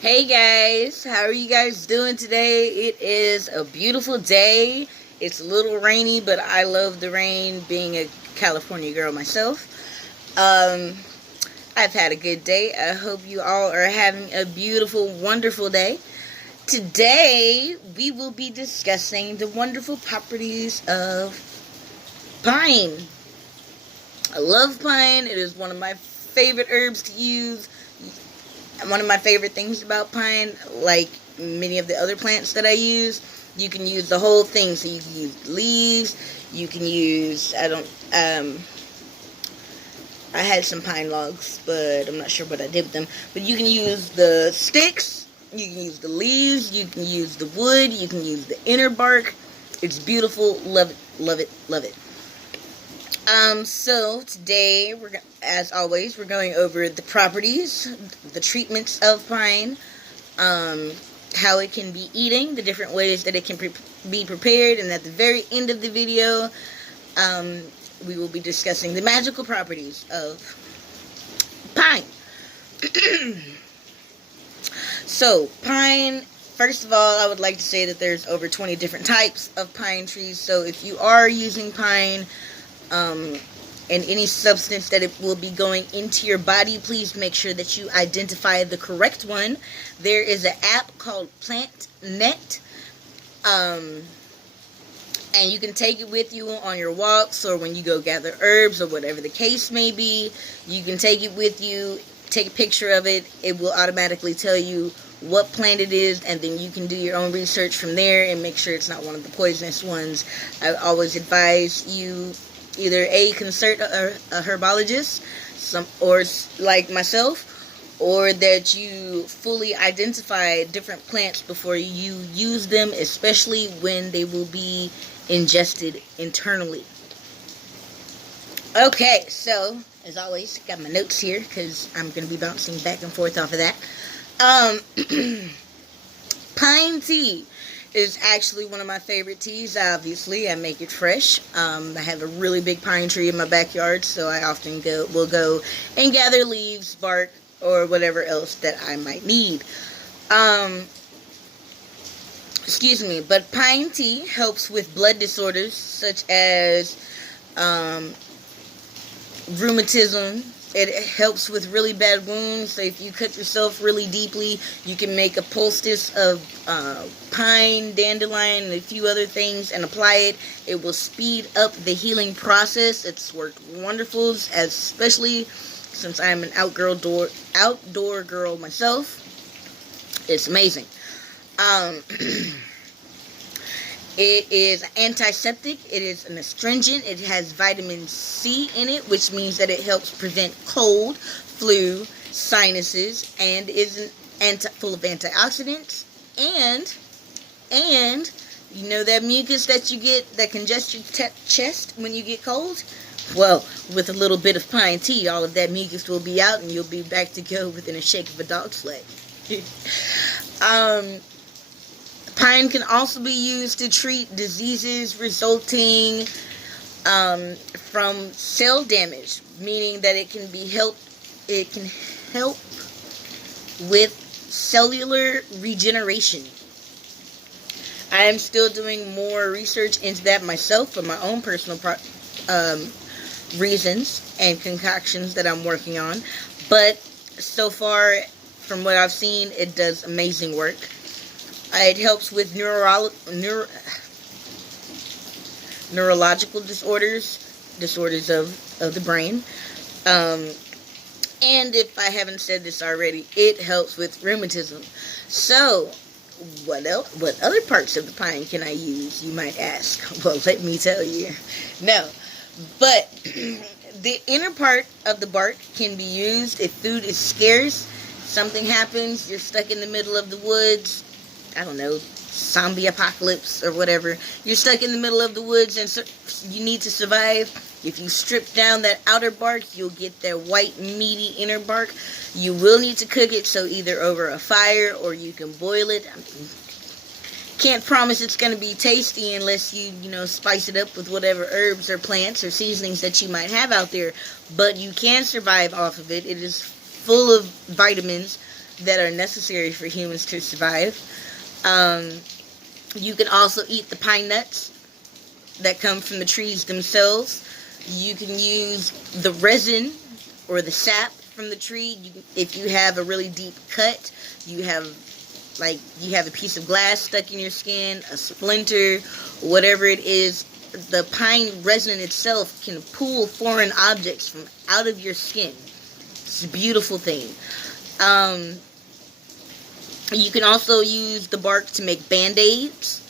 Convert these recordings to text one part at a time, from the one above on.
Hey guys, how are you guys doing today? It is a beautiful day. It's a little rainy, but I love the rain being a California girl myself. Um, I've had a good day. I hope you all are having a beautiful, wonderful day. Today, we will be discussing the wonderful properties of pine. I love pine. It is one of my favorite herbs to use. One of my favorite things about pine, like many of the other plants that I use, you can use the whole thing. So you can use leaves, you can use, I had some pine logs, but I'm not sure what I did with them. But you can use the sticks, you can use the leaves, you can use the wood, you can use the inner bark. It's beautiful. Love it, love it, love it. So today, as always, we're going over the properties, the treatments of pine, how it can be eaten, the different ways that it can be prepared, and at the very end of the video, we will be discussing the magical properties of pine. So, pine, first of all, I would like to say that there's over 20 different types of pine trees, so if you are using pine, and any substance that it will be going into your body, please make sure that you identify the correct one. There is an app called PlantNet, and you can take it with you on your walks or when you go gather herbs or whatever the case may be. You can take it with you, take a picture of it. It will automatically tell you what plant it is, and then you can do your own research from there and make sure it's not one of the poisonous ones. I always advise you either consult a herbologist, or like myself, or that you fully identify different plants before you use them, especially when they will be ingested internally. Okay, so as always, got my notes here because I'm going to be bouncing back and forth off of that. Pine tea is actually one of my favorite teas. Obviously, I make it fresh. I have a really big pine tree in my backyard, so I often will go and gather leaves, bark, or whatever else that I might need. Excuse me, but pine tea helps with blood disorders such as rheumatism. It helps with really bad wounds. So if you cut yourself really deeply, you can make a poultice of pine, dandelion, and a few other things and apply it. It will speed up the healing process. It's worked wonderful, especially since I'm an outdoor girl myself. It's amazing. It is antiseptic. It is an astringent. It has vitamin C in it, which means that it helps prevent cold, flu, sinuses, and is full of antioxidants. And you know that mucus that you get that congests your chest when you get cold? Well, with a little bit of pine tea, all of that mucus will be out, and you'll be back to go within a shake of a dog's leg. Pine can also be used to treat diseases resulting from cell damage, meaning that it can help with cellular regeneration. I am still doing more research into that myself for my own personal reasons and concoctions that I'm working on. But so far, from what I've seen, it does amazing work. It helps with neurological disorders of the brain. And if I haven't said this already, it helps with rheumatism. So, what else? What other parts of the pine can I use, you might ask? Well, let me tell you. No. But the inner part of the bark can be used if food is scarce. Something happens, you're stuck in the middle of the woods. I don't know, zombie apocalypse or whatever. You're stuck in the middle of the woods and you need to survive. If you strip down that outer bark, you'll get that white, meaty inner bark. You will need to cook it, so either over a fire or you can boil it. I mean, can't promise it's going to be tasty unless you spice it up with whatever herbs or plants or seasonings that you might have out there. But you can survive off of it. It is full of vitamins. that are necessary for humans to survive. You can also eat the pine nuts that come from the trees themselves. You can use the resin or the sap from the tree. If you have a really deep cut, you have a piece of glass stuck in your skin, a splinter, whatever it is, the pine resin itself can pull foreign objects from out of your skin. It's a beautiful thing. You can also use the bark to make band-aids.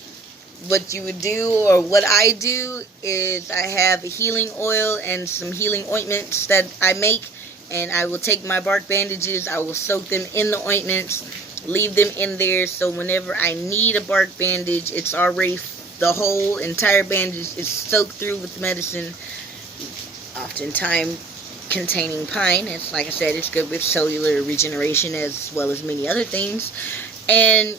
What you would do, or what I do, is I have a healing oil and some healing ointments that I make, and I will take my bark bandages, I will soak them in the ointments, leave them in there, so whenever I need a bark bandage, it's already, the whole entire bandage is soaked through with the medicine, oftentimes containing pine. It's, like I said, it's good with cellular regeneration as well as many other things, and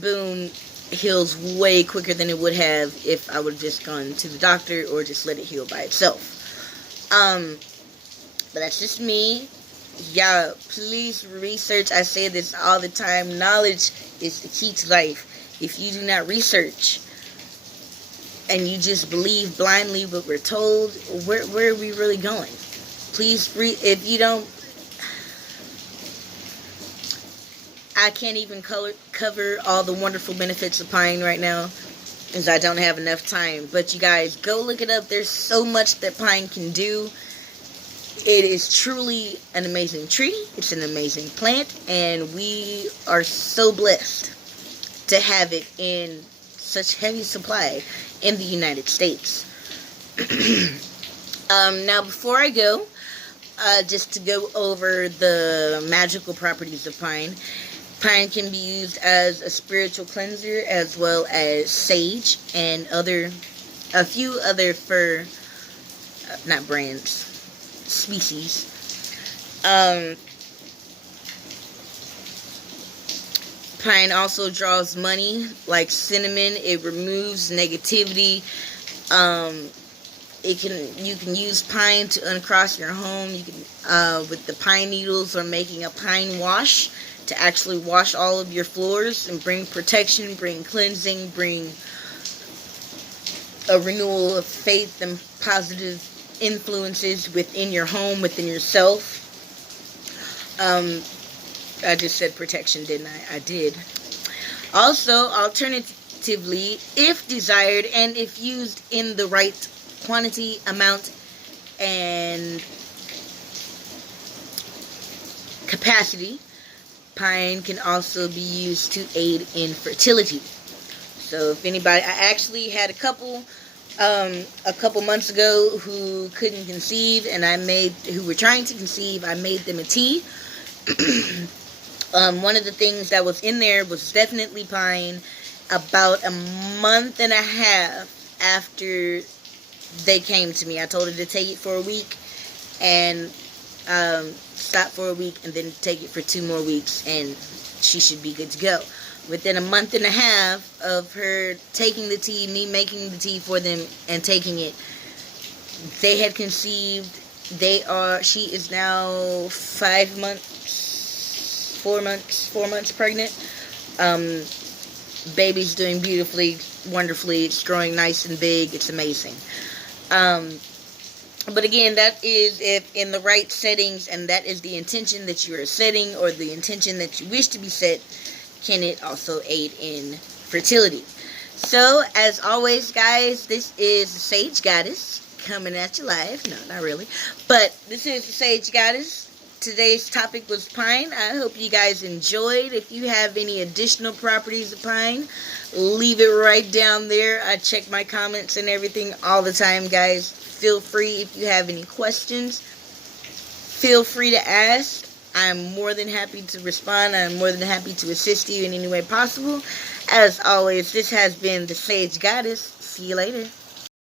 boom, heals way quicker than it would have if I would have just gone to the doctor or just let it heal by itself. But that's just me. Y'all, please research. I say this all the time. Knowledge is the key to life. If you do not research and you just believe blindly what we're told, where are we really going? Please, if you don't, I can't even cover all the wonderful benefits of pine right now, because I don't have enough time. But you guys, go look it up. There's so much that pine can do. It is truly an amazing tree. It's an amazing plant, and we are so blessed to have it in such heavy supply in the United States. Now, before I go, just to go over the magical properties of pine. Pine can be used as a spiritual cleanser, as well as sage and a few other fir, not brands, species. Pine also draws money, like cinnamon. It removes negativity. You can use pine to uncross your home. You can, with the pine needles, or making a pine wash to actually wash all of your floors and bring protection, bring cleansing, bring a renewal of faith and positive influences within your home, within yourself. I just said protection, didn't I? I did. Also, alternatively, if desired and if used in the right quantity, amount, and capacity, pine can also be used to aid in fertility. So if anybody, I actually had a couple months ago who couldn't conceive, and who were trying to conceive, I made them a tea. One of the things that was in there was definitely pine. About a month and a half after they came to me, I told her to take it for a week, and stop for a week, and then take it for 2 more weeks, and she should be good to go. Within a month and a half of her taking the tea, me making the tea for them and taking it, they had conceived. She is now 4 months pregnant. Baby's doing beautifully, wonderfully. It's growing nice and big. It's amazing. But again, that is if in the right settings, and that is the intention that you are setting, or the intention that you wish to be set, can it also aid in fertility. So, as always, guys, this is the Sage Goddess coming at you live. No, not really. But this is the Sage Goddess. Today's topic was pine. I hope you guys enjoyed. If you have any additional properties of pine, leave it right down there. I check my comments and everything all the time, guys. Feel free, if you have any questions, feel free to ask. I'm more than happy to respond. I'm more than happy to assist you in any way possible. As always, this has been the Sage Goddess. See you later.